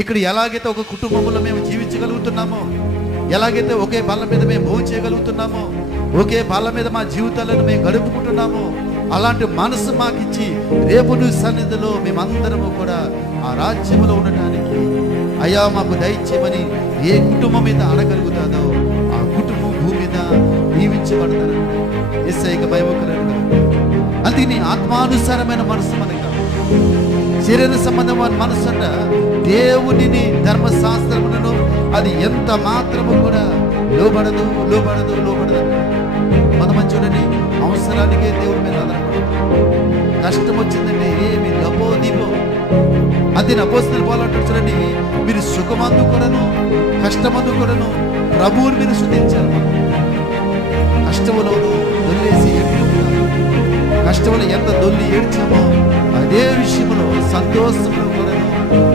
ఇక్కడ ఎలాగైతే ఒక కుటుంబంలో మేము జీవించగలుగుతున్నామో, ఎలాగైతే ఒకే బల్ల మీద మేము భోజనం చేయగలుగుతున్నామో, ఒకే బల్ల మీద మా జీవితాలను మేము గడుపుకుంటున్నామో, అలాంటి మనసు మాకిచ్చి రేపు నీ సన్నిధిలో మేమందరము కూడా ఆ రాజ్యంలో ఉండటానికి అయ్యా మాకు దయచేయమని ఏ కుటుంబం మీద అడగలుగుతాదో ఆ కుటుంబం భూమి మీద దీవించబడతారు. యేసయ్యకి భయముకరంగా అందుకని ఆత్మానుసారమైన మనసు మనకు శరీర సంబంధమైన మనసు అంట దేవునిని ధర్మశాస్త్రములను అది ఎంత మాత్రము కూడా లోబడదు. కొంతమంది చూడండి, అవసరానికే దేవుడి మీద ఆధారపడదు. కష్టం వచ్చిందంటే ఏమి లభో దీపో అది అపోస్తలుల పౌలు అంటాడు చూడండి, మీరు సుఖమందు కూడాను కష్టమందు కూడాను ప్రభువుని మీరు స్తుతించారు. కష్టములోను దొల్లేసి కష్టములు ఎంత దొల్లి ఏడ్చామో అదే విషయంలో సంతోషంలో కూడాను